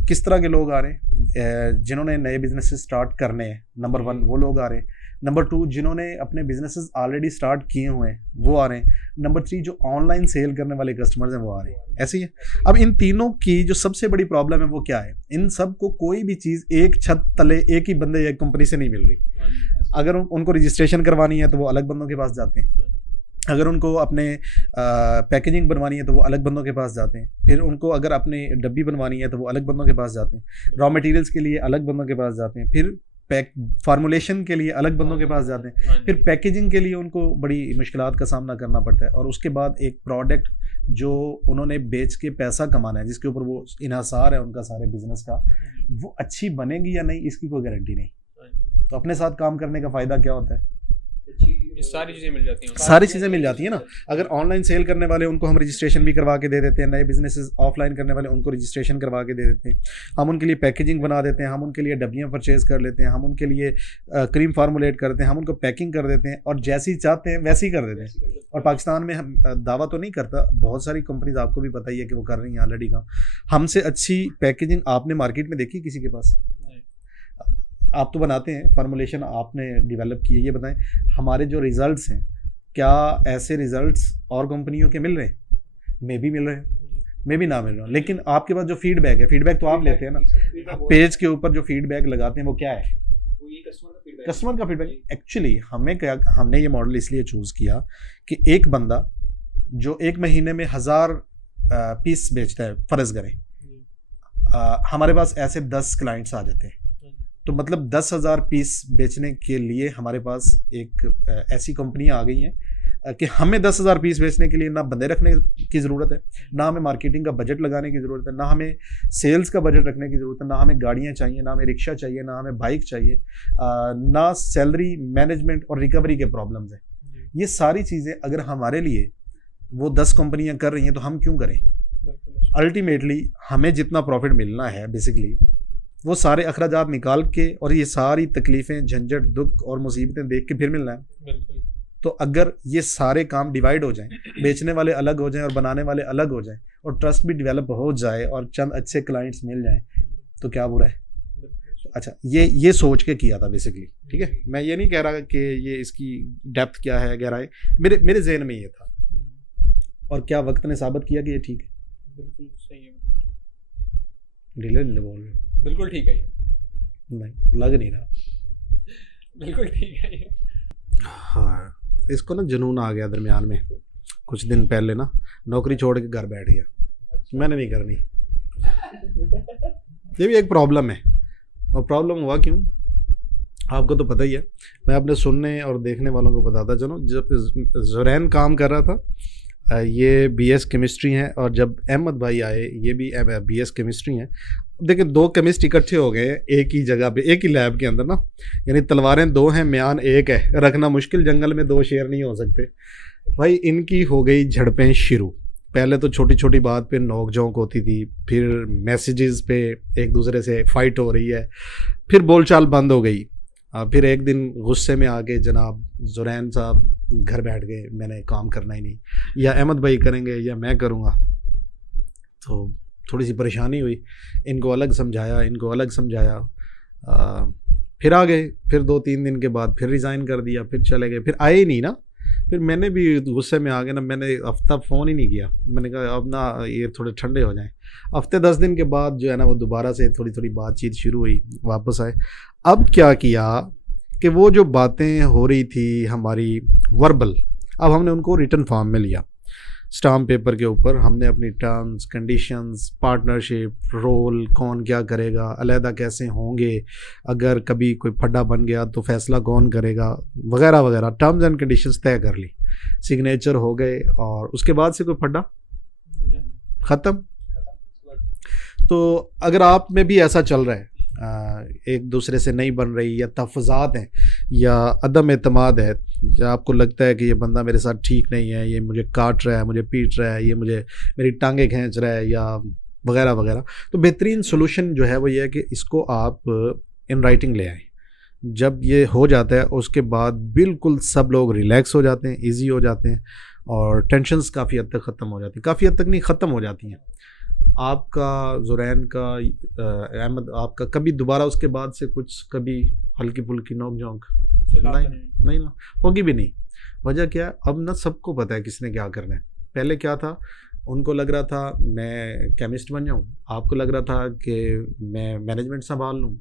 किस तरह के लोग आ रहे हैं, जिन्होंने नए बिजनेसेस स्टार्ट करने हैं, नंबर 1 वो लोग आ रहे हैं। नंबर 2 जिन्होंने अपने बिजनेसेस ऑलरेडी स्टार्ट किए हुए हैं वो आ रहे हैं। नंबर 3 जो ऑनलाइन सेल करने वाले कस्टमर्स हैं वो आ रहे हैं। ऐसे ही है। अब इन तीनों की जो सबसे बड़ी प्रॉब्लम है वो क्या है, इन सब को कोई भी चीज़ एक छत तले एक ही बंदे या एक कंपनी से नहीं मिल रही। अगर उनको रजिस्ट्रेशन करवानी है तो वो अलग बंदों के पास जाते हैं, अगर उनको अपने पैकेजिंग बनवानी है तो वो अलग बंदों के पास जाते हैं, फिर उनको अगर अपने डब्बी बनवानी है तो वो अलग बंदों के पास जाते हैं, रॉ मटेरियल्स के लिए अलग बंदों के पास जाते हैं, फिर फार्मुलेशन के लिए अलग बंदों के पास जाते हैं, फिर पैकेजिंग के लिए उनको बड़ी मुश्किलात का सामना करना पड़ता है। और उसके बाद एक प्रोडक्ट जो उन्होंने बेच के पैसा कमाना है, जिसके ऊपर वो इन्हासार है उनका सारे बिजनेस का, वो अच्छी बनेगी या नहीं इसकी कोई गारंटी नहीं। तो अपने साथ काम करने का फ़ायदा क्या होता है, सारी चीज़ें मिल जाती हैं, सारी चीज़ें मिल जाती है ना। अगर ऑनलाइन सेल करने वाले उनको हम रजिस्ट्रेशन भी करवा के दे देते हैं, नए बिजनेसेस ऑफलाइन करने वाले उनको रजिस्ट्रेशन करवा के दे देते हैं, हम उनके लिए पैकेजिंग बना देते हैं, हम उनके लिए डब्बियाँ परचेज़ कर लेते हैं, हम उनके लिए क्रीम फार्मुलेट करते हैं, हम उनको पैकिंग कर देते हैं और जैसी चाहते हैं वैसी कर देते हैं। और पाकिस्तान में हम दावा तो नहीं करता, बहुत सारी कंपनीज आपको भी पता ही है कि वो कर रही हैं ऑलरेडी का। हमसे अच्छी पैकेजिंग आपने मार्केट में देखी किसी के पास? आप तो बनाते हैं, फार्मूलेशन आपने डेवलप की है, ये बताएं हमारे जो रिजल्ट्स हैं क्या ऐसे रिजल्ट्स और कंपनियों के मिल रहे हैं? मे भी मिल रहे हैं, मे भी ना मिल रहे हैं, लेकिन आपके पास जो फीडबैक है, फीडबैक तो आप लेते हैं ना, पेज के ऊपर जो फीडबैक लगाते हैं वो क्या है? कस्टमर का फीडबैक। एक्चुअली हमने ये मॉडल इसलिए चूज़ किया कि एक बंदा जो एक महीने में 1000 पीस बेचता है, फ़र्ज़ करें हमारे पास ऐसे 10 क्लाइंट्स आ जाते हैं, तो मतलब 10,000 पीस बेचने के लिए हमारे पास एक ऐसी कंपनियां आ गई हैं कि हमें 10,000 पीस बेचने के लिए ना बंदे रखने की ज़रूरत है, ना हमें मार्केटिंग का बजट लगाने की ज़रूरत है, ना हमें सेल्स का बजट रखने की ज़रूरत है, ना हमें गाड़ियां चाहिए, ना हमें रिक्शा चाहिए, ना हमें बाइक चाहिए, ना सैलरी मैनेजमेंट और रिकवरी के प्रॉब्लम्स हैं। ये सारी चीज़ें अगर हमारे लिए वो 10 कंपनियाँ कर रही हैं तो हम क्यों करें? अल्टीमेटली हमें जितना प्रॉफिट मिलना है बेसिकली वो सारे अखराजात निकाल के और ये सारी तकलीफ़ें, झंझट, दुख और मुसीबतें देख के फिर मिलना है। तो अगर ये सारे काम डिवाइड हो जाएं, बेचने वाले अलग हो जाएं और बनाने वाले अलग हो जाएं, और ट्रस्ट भी डेवलप हो जाए और चंद अच्छे क्लाइंट्स मिल जाएं, तो क्या बुरा है? अच्छा, ये सोच के किया था बेसिकली, ठीक है। मैं ये नहीं कह रहा कि ये इसकी डेप्थ क्या है, गहराई, मेरे जहन में ये था, और क्या वक्त ने साबित किया कि ये ठीक है। बिल्कुल सही है, ढीले बोल रहे हो? बिल्कुल ठीक है ये, नहीं लग नहीं रहा, बिल्कुल ठीक है ये। हाँ, इसको ना जुनून आ गया दरमियान में, कुछ दिन पहले ना नौकरी छोड़ के घर बैठ गया, मैंने नहीं करनी। ये भी एक प्रॉब्लम है, और प्रॉब्लम हुआ क्यों आपको तो पता ही है। मैं अपने सुनने और देखने वालों को बताता चलो, जब ज़ुरैन काम कर रहा था, ये BS केमिस्ट्री हैं, और जब अहमद भाई आए ये भी BS केमिस्ट्री हैं। देखिए 2 केमिस्ट इकट्ठे हो गए एक ही जगह पे, एक ही लैब के अंदर ना, यानी तलवारें 2 हैं, म्यान 1 है, रखना मुश्किल, जंगल में 2 शेर नहीं हो सकते भाई। इनकी हो गई झड़पें शुरू। पहले तो छोटी छोटी बात पे नोक झोंक होती थी, फिर मैसेजेस पे एक दूसरे से फाइट हो रही है, फिर बोलचाल बंद हो गई। फिर एक दिन गुस्से में आके जनाब ज़ुरैन साहब घर बैठ गए, मैंने काम करना ही नहीं, या अहमद भाई करेंगे या मैं करूँगा। तो थोड़ी सी परेशानी हुई, इनको अलग समझाया, फिर आ गए। फिर 2-3 दिन के बाद फिर रिज़ाइन कर दिया, फिर चले गए, फिर आए ही नहीं ना। फिर मैंने भी गुस्से में आ गया ना, मैंने हफ्ता फ़ोन ही नहीं किया। मैंने कहा अब ना ये थोड़े ठंडे हो जाएं। हफ्ते 10 दिन के बाद जो है ना वो दोबारा से थोड़ी बातचीत शुरू हुई, वापस आए। अब क्या किया कि वो जो बातें हो रही थी हमारी वर्बल, अब हमने उनको रिटर्न फॉर्म में लिया। स्टाम्प पेपर के ऊपर हमने अपनी टर्म्स, कंडीशंस, पार्टनरशिप, रोल, कौन क्या करेगा, अलहदा कैसे होंगे, अगर कभी कोई फड्डा बन गया तो फैसला कौन करेगा, वगैरह वगैरह टर्म्स एंड कंडीशंस तय कर ली। सिग्नेचर हो गए और उसके बाद से कोई फड्डा ख़त्म। तो अगर आप में भी ऐसा चल रहा है, एक दूसरे से नहीं बन रही, या तफज़ात हैं, या अदम एतमाद है, या आपको लगता है कि ये बंदा मेरे साथ ठीक नहीं है, ये मुझे काट रहा है, मुझे पीट रहा है, ये मुझे मेरी टांगें खींच रहा है, या वगैरह वगैरह, तो बेहतरीन सोल्यूशन जो है वो ये है कि इसको आप इन राइटिंग ले आएँ। जब ये हो जाता है उसके बाद बिल्कुल सब लोग रिलैक्स हो जाते हैं, ईजी हो जाते हैं, और टेंशन्स काफ़ी हद तक ख़त्म हो जाती हैं। काफ़ी हद तक नहीं, ख़त्म हो जाती हैं। आपका, ज़ुरैन का, अहमद आपका कभी दोबारा उसके बाद से कुछ कभी हल्की फुल्की नोक झोंक नहीं ना होगी भी नहीं। वजह क्या है, अब ना सबको पता है किसने क्या करना है। पहले क्या था, उनको लग रहा था मैं केमिस्ट बन जाऊँ, आपको लग रहा था कि मैं मैनेजमेंट संभाल लूँ।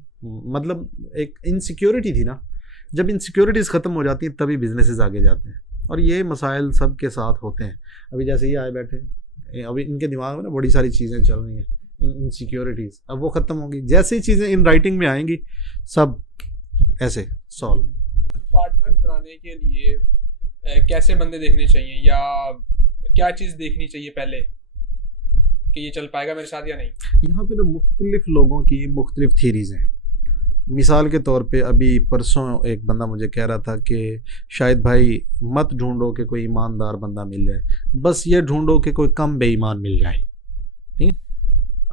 मतलब एक इनसिक्योरिटी थी ना। जब इनसिक्योरिटीज़ ख़त्म हो जाती हैं तभी बिजनेसेस आगे जाते हैं, और ये मसाइल सब के साथ होते हैं। अभी जैसे ये आए बैठे, अभी इनके दिमाग में ना बड़ी सारी चीज़ें चल रही हैं, इनसिक्योरिटीज़, अब वो ख़त्म होंगी। जैसे ही चीज़ें इन राइटिंग में आएंगी सब ऐसे सॉल्व। पार्टनर्स बनाने के लिए कैसे बंदे देखने चाहिए, या क्या चीज़ देखनी चाहिए पहले कि ये चल पाएगा मेरे साथ या नहीं? यहाँ पे ना मुख्तलिफ लोगों की मुख्तलिफ थीरीज़ हैं। मिसाल के तौर पे अभी परसों एक बंदा मुझे कह रहा था कि शायद भाई मत ढूंढो कि कोई ईमानदार बंदा मिल जाए, बस ये ढूंढो कि कोई कम बेईमान मिल जाए। ठीक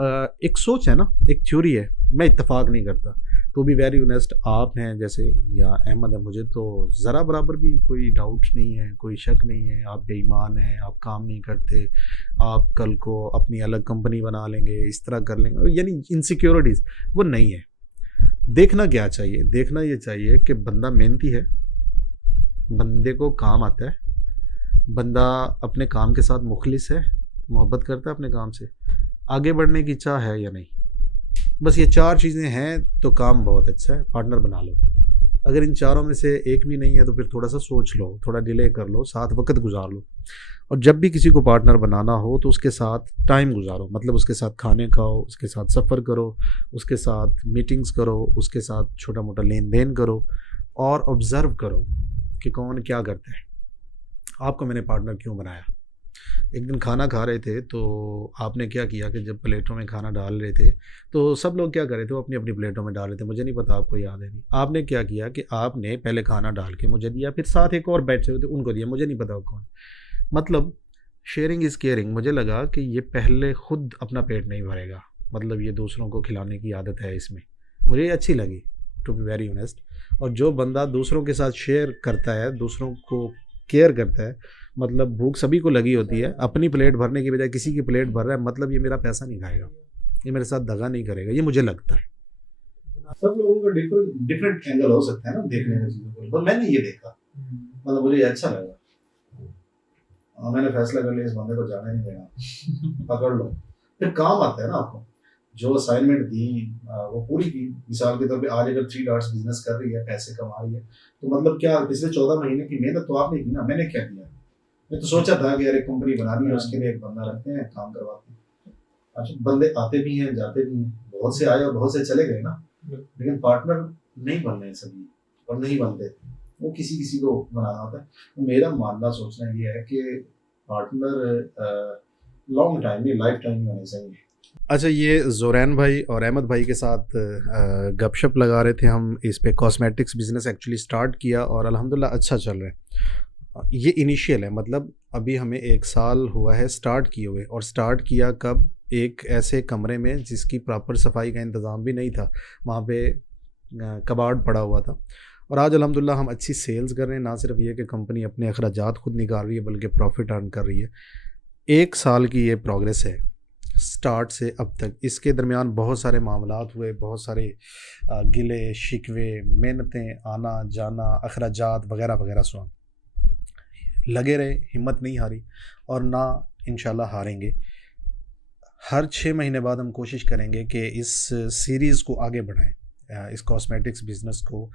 है, एक सोच है ना, एक थ्योरी है, मैं इत्तेफाक नहीं करता। टू बी वेरी ऑनेस्ट, आप हैं जैसे या अहमद है, मुझे तो ज़रा बराबर भी कोई डाउट नहीं है, कोई शक नहीं है आप बेईमान हैं, आप काम नहीं करते, आप कल को अपनी अलग कंपनी बना लेंगे, इस तरह कर लेंगे, यानी इनसिक्योरिटीज़ वो नहीं है। देखना क्या चाहिए, देखना ये चाहिए कि बंदा मेहनती है, बंदे को काम आता है, बंदा अपने काम के साथ मुखलिस है, मोहब्बत करता है अपने काम से, आगे बढ़ने की चाह है या नहीं। बस ये 4 चीज़ें हैं तो काम बहुत अच्छा है, पार्टनर बना लो। अगर इन चारों में से एक भी नहीं है तो फिर थोड़ा सा सोच लो, थोड़ा डिले कर लो, साथ वक्त गुजार लो। और जब भी किसी को पार्टनर बनाना हो तो उसके साथ टाइम गुजारो, मतलब उसके साथ खाने खाओ, उसके साथ सफ़र करो, उसके साथ मीटिंग्स करो, उसके साथ छोटा मोटा लेन देन करो, और ऑब्ज़र्व करो कि कौन क्या करता है। आपको मैंने पार्टनर क्यों बनाया? एक दिन खाना खा रहे थे तो आपने क्या किया कि जब प्लेटों में खाना डाल रहे थे तो सब लोग क्या कर रहे थे, वो अपनी अपनी प्लेटों में डाल रहे थे, मुझे नहीं पता, आपको याद है नहीं। आपने क्या किया कि आपने पहले खाना डाल के मुझे दिया, फिर साथ एक और बैठे हुए थे उनको दिया, मुझे नहीं पता वो कौन। मतलब शेयरिंग इज़ केयरिंग। मुझे लगा कि ये पहले खुद अपना पेट नहीं भरेगा, मतलब ये दूसरों को खिलाने की आदत है इसमें, मुझे ये अच्छी लगी टू बी वेरी ऑनेस्ट। और जो बंदा दूसरों के साथ शेयर करता है, दूसरों को केयर करता है, मतलब भूख सभी को लगी होती है, अपनी प्लेट भरने की बजाय किसी की प्लेट भर रहा है, मतलब ये मेरा पैसा नहीं खाएगा, ये मेरे साथ दगा नहीं करेगा, ये मुझे लगता है। सब लोगों का डिफरेंट एंगल हो सकता है ना देखने का चीज़ों को, पर मैंने ये देखा, मतलब मुझे अच्छा लगा, और मैंने फैसला कर लिया इस बंदे को जाने नहीं देना, पकड़ लो। फिर काम आता है ना आपको, जो असाइनमेंट दी वो पूरी की। मिसाल के तौर पे आज अगर 3 डॉट्स बिजनेस कर रही है, पैसे कमा रही है, तो मतलब क्या पिछले 14 महीने की मेहनत तो आपने की ना, मैंने क्या किया? मैं तो सोचा था कि यार एक कंपनी बनानी है, उसके लिए एक बंदा रखते हैं, काम करवाते हैं। अच्छा, बंदे आते भी हैं, जाते भी हैं, बहुत से आए और बहुत से चले गए ना, लेकिन पार्टनर नहीं बनने हैं सभी, और नहीं बनते, वो किसी किसी को बनाना होता है। तो मेरा मानना सोचना ये है कि पार्टनर लॉन्ग टाइम में, लाइफ टाइम में होने चाहिए। अच्छा, ये ज़ुरैन भाई और अहमद भाई के साथ गपशप लगा रहे थे हम, इस पे कॉस्मेटिक्स बिज़नेस एक्चुअली स्टार्ट किया और अल्हम्दुलिल्लाह अच्छा चल रहा है। ये इनिशियल है, मतलब अभी हमें 1 साल हुआ है स्टार्ट किए हुए, और स्टार्ट किया कब? एक ऐसे कमरे में जिसकी प्रॉपर सफाई का इंतज़ाम भी नहीं था, वहाँ पे कबाड़ पड़ा हुआ था, और आज अल्हम्दुलिल्लाह हम अच्छी सेल्स कर रहे हैं। ना सिर्फ ये कि कंपनी अपने अखराजात खुद निकाल रही है बल्कि प्रॉफिट अर्न कर रही है। 1 साल की ये प्रोग्रेस है स्टार्ट से अब तक। इसके दरमियान बहुत सारे मामलात हुए, बहुत सारे गिले शिकवे, मेहनतें, आना जाना, अखराजात वगैरह वगैरह सो लगे रहे, हिम्मत नहीं हारी और ना इंशाल्लाह हारेंगे। हर 6 महीने बाद हम कोशिश करेंगे कि इस सीरीज़ को आगे बढ़ाएं। इस कॉस्मेटिक्स बिज़नेस को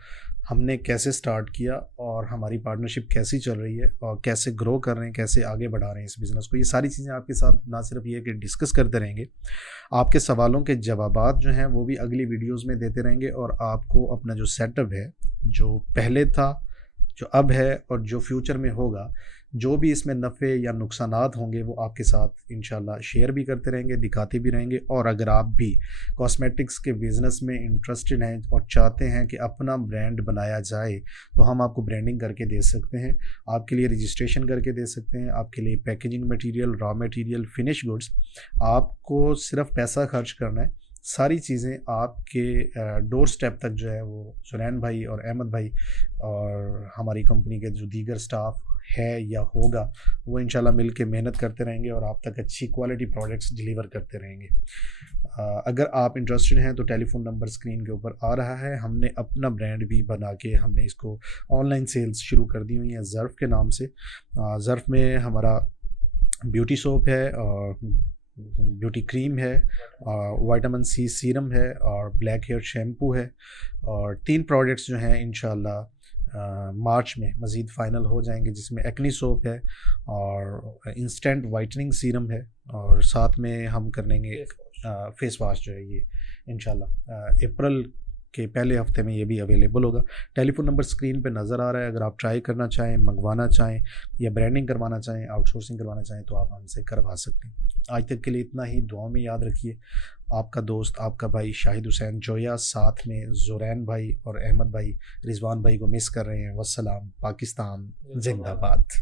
हमने कैसे स्टार्ट किया और हमारी पार्टनरशिप कैसी चल रही है और कैसे ग्रो कर रहे हैं, कैसे आगे बढ़ा रहे हैं इस बिज़नेस को, ये सारी चीज़ें आपके साथ ना सिर्फ ये कि डिस्कस करते रहेंगे, आपके सवालों के जवाबात जो हैं वो भी अगली वीडियोस में देते रहेंगे। और आपको अपना जो सेटअप है, जो पहले था, जो अब है और जो फ्यूचर में होगा, जो भी इसमें नफ़े या नुकसानात होंगे वो आपके साथ इंशाल्लाह शेयर भी करते रहेंगे, दिखाते भी रहेंगे। और अगर आप भी कॉस्मेटिक्स के बिज़नेस में इंटरेस्टेड हैं और चाहते हैं कि अपना ब्रांड बनाया जाए तो हम आपको ब्रांडिंग करके दे सकते हैं, आपके लिए रजिस्ट्रेशन करके दे सकते हैं, आपके लिए packaging material, raw material, finish goods. आपको सिर्फ पैसा खर्च करना है, सारी चीज़ें आपके डोर स्टेप तक जो है वो सुरैन भाई और अहमद भाई और हमारी कंपनी के जो दीगर स्टाफ है या होगा वो इंशाल्लाह मिल के मेहनत करते रहेंगे और आप तक अच्छी क्वालिटी प्रोडक्ट्स डिलीवर करते रहेंगे। अगर आप इंटरेस्टेड हैं तो टेलीफोन नंबर स्क्रीन के ऊपर आ रहा है। हमने अपना ब्रांड भी बना के हमने इसको ऑनलाइन सेल्स शुरू कर दी हुई है ज़र्फ़ के नाम से। ज़र्फ़ में हमारा ब्यूटी सोप है और ब्यूटी क्रीम है, विटामिन सी सीरम है और ब्लैक हेयर शैम्पू है। और 3 प्रोडक्ट्स जो हैं इंशाल्लाह मार्च में मज़ीद फ़ाइनल हो जाएंगे, जिसमें एक्नी सोप है और इंस्टेंट वाइटनिंग सीरम है और साथ में हम कर लेंगे फेस वॉश जो है ये इंशाल्लाह अप्रैल के पहले हफ्ते में ये भी अवेलेबल होगा। टेलीफोन नंबर स्क्रीन पे नज़र आ रहा है। अगर आप ट्राई करना चाहें, मंगवाना चाहें या ब्रांडिंग करवाना चाहें, आउटसोर्सिंग करवाना चाहें तो आप हमसे करवा सकते हैं। आज तक के लिए इतना ही। दुआ में याद रखिए, आपका दोस्त, आपका भाई शाहिद हुसैन जोया, साथ में ज़ुरैन भाई और अहमद भाई, रिजवान भाई को मिस कर रहे हैं। वस्सलाम, पाकिस्तान जिंदाबाद।